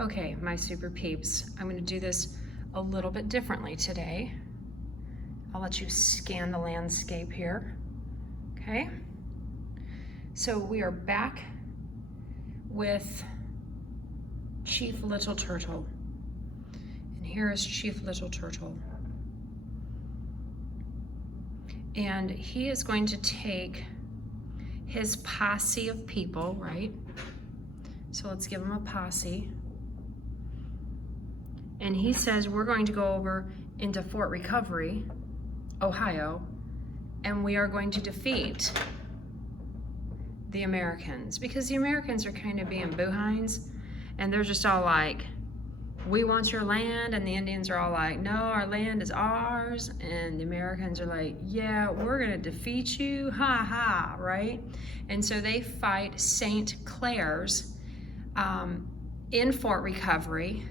Okay, my super peeps, I'm gonna do this a little bit differently today. I'll let you scan the landscape here, okay? So we are back with Chief Little Turtle. And here is Chief Little Turtle. And he is going to take his posse of people, right? So let's give him a posse. And he says we're going to go over into Fort Recovery, Ohio, and we are going to defeat the Americans, because the Americans are kind of being boohines, and they're just all like, we want your land, and the Indians are all like, no, our land is ours, and the Americans are like, yeah, we're gonna defeat you, ha ha, right? And so they fight St. Clair's in Fort Recovery.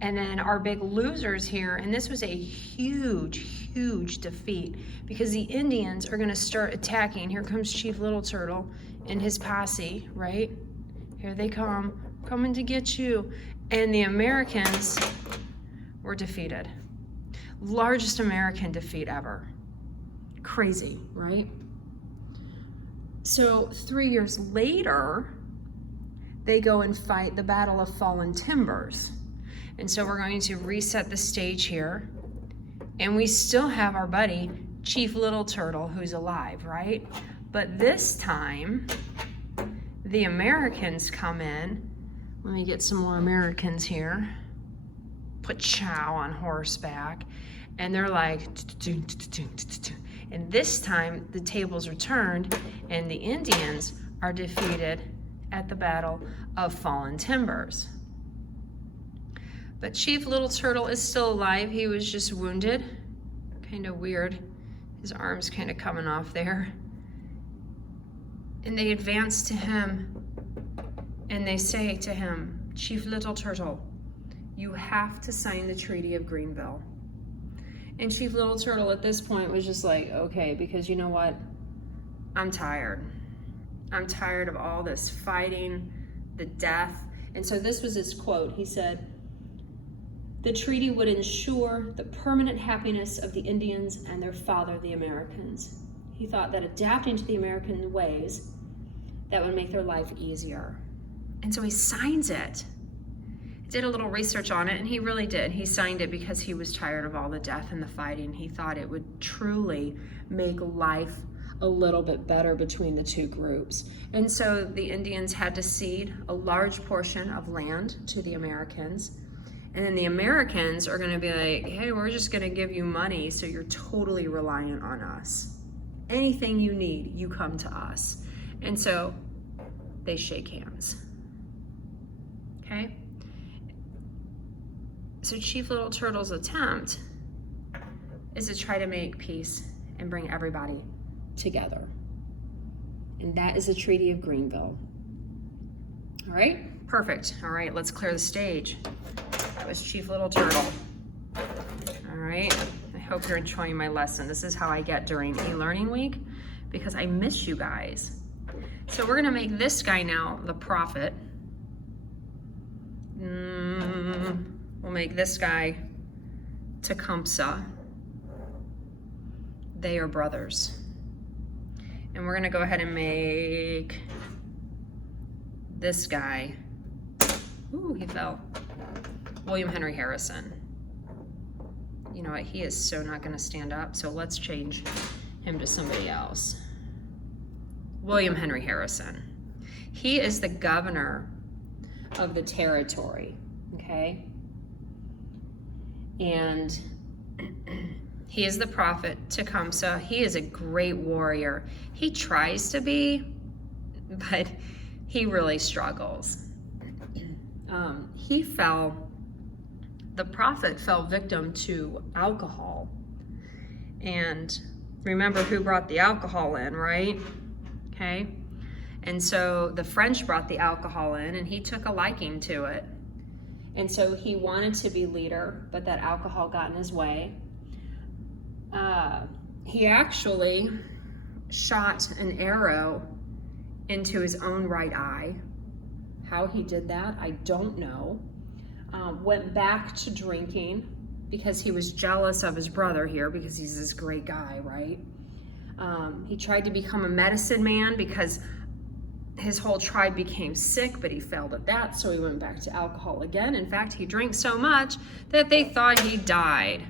And then our big losers here, and this was a huge defeat, because the Indians are gonna start attacking. Here comes Chief Little Turtle and his posse, right? Here they come, coming to get you. And the Americans were defeated. Largest American defeat ever. Crazy, right? So 3 years later, they go and fight the Battle of Fallen Timbers. And so we're going to reset the stage here. And we still have our buddy, Chief Little Turtle, who's alive, right? But this time, the Americans come in. Let me get some more Americans here. Put Chow on horseback. And they're like, and this time the tables are turned and the Indians are defeated at the Battle of Fallen Timbers. But Chief Little Turtle is still alive. He was just wounded. Kind of weird. His arm's kind of coming off there. And they advance to him and they say to him, Chief Little Turtle, you have to sign the Treaty of Greenville. And Chief Little Turtle at this point was just like, okay, because you know what? I'm tired. I'm tired of all this fighting, the death. And so this was his quote. He said, the treaty would ensure the permanent happiness of the Indians and their father, the Americans. He thought that adapting to the American ways, that would make their life easier. And so he signs it. Did a little research on it, and he really did. He signed it because he was tired of all the death and the fighting. He thought it would truly make life a little bit better between the two groups. And so the Indians had to cede a large portion of land to the Americans. And then the Americans are gonna be like, hey, we're just gonna give you money, so you're totally reliant on us. Anything you need, you come to us. And so they shake hands, okay? So Chief Little Turtle's attempt is to try to make peace and bring everybody together. And that is the Treaty of Greenville. All right, perfect. All right, let's clear the stage. That was Chief Little Turtle. All right, I hope you're enjoying my lesson. This is how I get during e-learning week, because I miss you guys. So we're gonna make this guy now the prophet. We'll make this guy Tecumseh. They are brothers. And we're gonna go ahead and make this guy, ooh, he fell, William Henry Harrison. You know what, he is so not gonna stand up, so let's change him to somebody else. William Henry Harrison. He is the governor of the territory, okay? And he is the prophet Tecumseh. He is a great warrior. He tries to be, but he really struggles. The prophet fell victim to alcohol. And remember who brought the alcohol in, right? Okay. And so the French brought the alcohol in, and he took a liking to it. And so he wanted to be leader, but that alcohol got in his way. He actually shot an arrow into his own right eye. How he did that, I don't know. Went back to drinking because he was jealous of his brother here because he's this great guy, right? He tried to become a medicine man because his whole tribe became sick, but he failed at that, so he went back to alcohol again. In fact, he drank so much that they thought he died.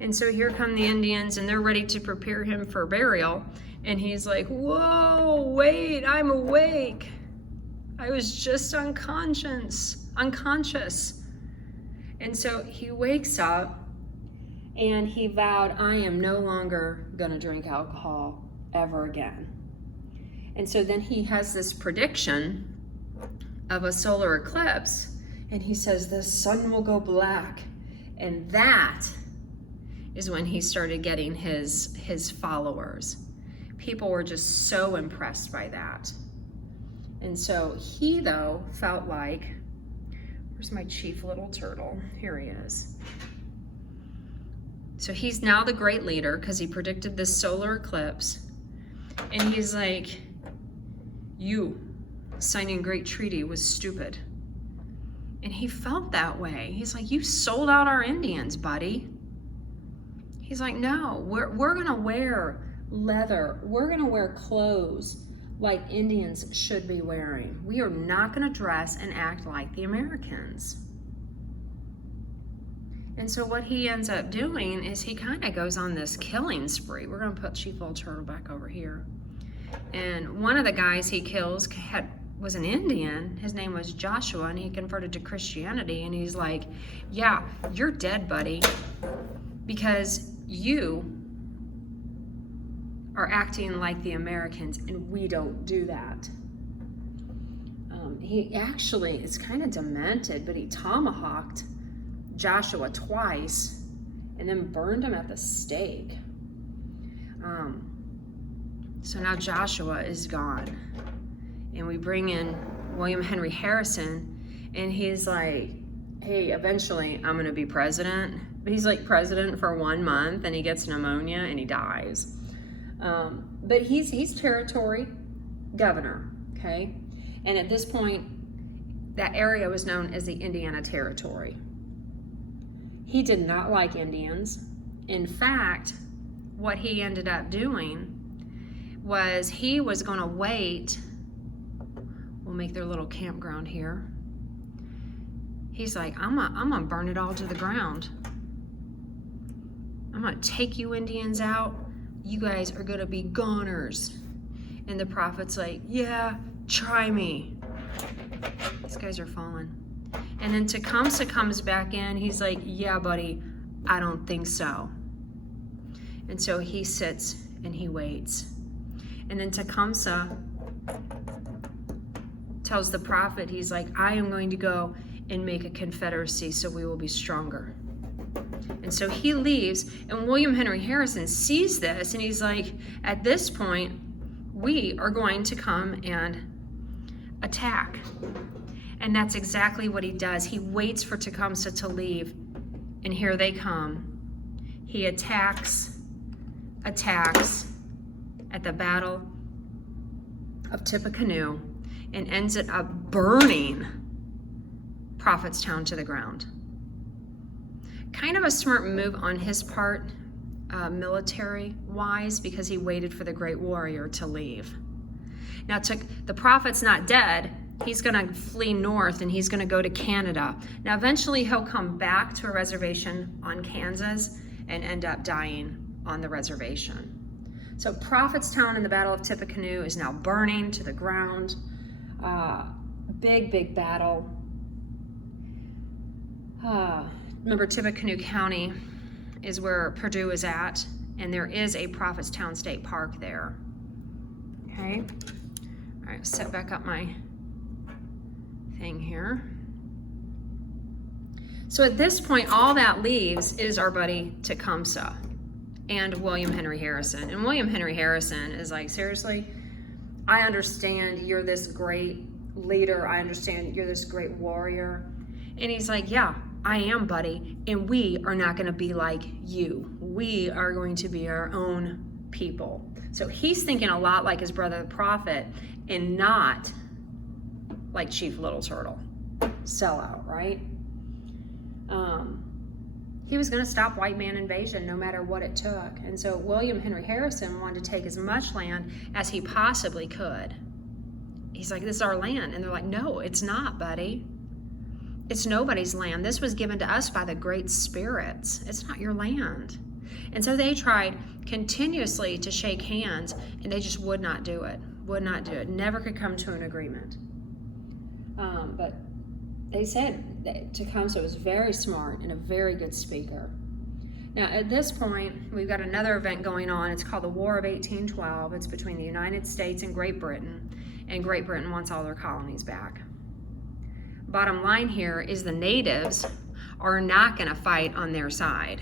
And so here come the Indians, and they're ready to prepare him for burial. And he's like, whoa, wait, I'm awake. I was just unconscious. And so he wakes up, and he vowed, I am no longer gonna drink alcohol ever again. And so then he has this prediction of a solar eclipse, and he says the sun will go black. And that is when he started getting his followers. People were just so impressed by that. And so he, though, felt like, where's my chief little turtle? Here he is. So he's now the great leader because he predicted this solar eclipse. And he's like, you signing a great treaty was stupid. And he felt that way. He's like, you sold out our Indians, buddy. He's like, no, we're gonna wear leather. We're gonna wear clothes like Indians should be wearing. We are not gonna dress and act like the Americans. And so what he ends up doing is he kind of goes on this killing spree. We're gonna put Chief Little Turtle back over here. And one of the guys he kills was an Indian. His name was Joshua, and he converted to Christianity. And he's like, yeah, you're dead, buddy, because you are acting like the Americans, and we don't do that. He actually, it's kind of demented, but he tomahawked Joshua twice and then burned him at the stake. So now Joshua is gone, and we bring in William Henry Harrison, and he's like, hey, eventually I'm gonna be president. But he's like president for 1 month, and he gets pneumonia and he dies. But he's territory governor, okay? And at this point, that area was known as the Indiana Territory. He did not like Indians. In fact, what he ended up doing was he was gonna wait. We'll make their little campground here. He's like, I'm gonna burn it all to the ground. I'm gonna take you Indians out. You guys are gonna be goners. And the prophet's like, yeah, try me. These guys are falling. And then Tecumseh comes back in. He's like, yeah, buddy, I don't think so. And so he sits and he waits. And then Tecumseh tells the prophet, he's like, I am going to go and make a confederacy so we will be stronger. And so he leaves, and William Henry Harrison sees this, and he's like, at this point, we are going to come and attack. And that's exactly what he does. He waits for Tecumseh to leave, and here they come. He attacks at the Battle of Tippecanoe and ends up burning Prophetstown to the ground. Kind of a smart move on his part, military-wise, because he waited for the great warrior to leave. Now, the prophet's not dead. He's going to flee north, and he's going to go to Canada. Now, eventually, he'll come back to a reservation on Kansas and end up dying on the reservation. So Prophetstown in the Battle of Tippecanoe is now burning to the ground. Big battle. Remember, Tippecanoe County is where Purdue is at, and there is a Prophetstown State Park there. Okay. All right, set back up my thing here. So at this point, all that leaves is our buddy Tecumseh and William Henry Harrison. And William Henry Harrison is like, seriously, I understand you're this great leader. I understand you're this great warrior. And he's like, yeah, I am, buddy. And we are not going to be like you. We are going to be our own people. So he's thinking a lot like his brother, the prophet, and not like Chief Little Turtle. Sellout, right? He was going to stop white man invasion no matter what it took. And so William Henry Harrison wanted to take as much land as he possibly could. He's like, this is our land. And they're like, no, it's not, buddy. It's nobody's land. This was given to us by the great spirits. It's not your land. And so they tried continuously to shake hands, and they just would not do it. Would not do it. Never could come to an agreement. But they said that Tecumseh was very smart and a very good speaker. Now, at this point, we've got another event going on. It's called the War of 1812. It's between the United States and Great Britain, and Great Britain wants all their colonies back. Bottom line here is the natives are not going to fight on their side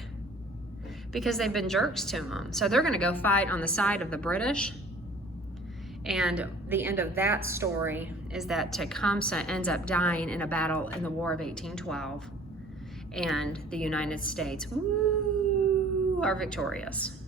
because they've been jerks to them. So they're going to go fight on the side of the British. And the end of that story is that Tecumseh ends up dying in a battle in the War of 1812. And the United States, woo, are victorious.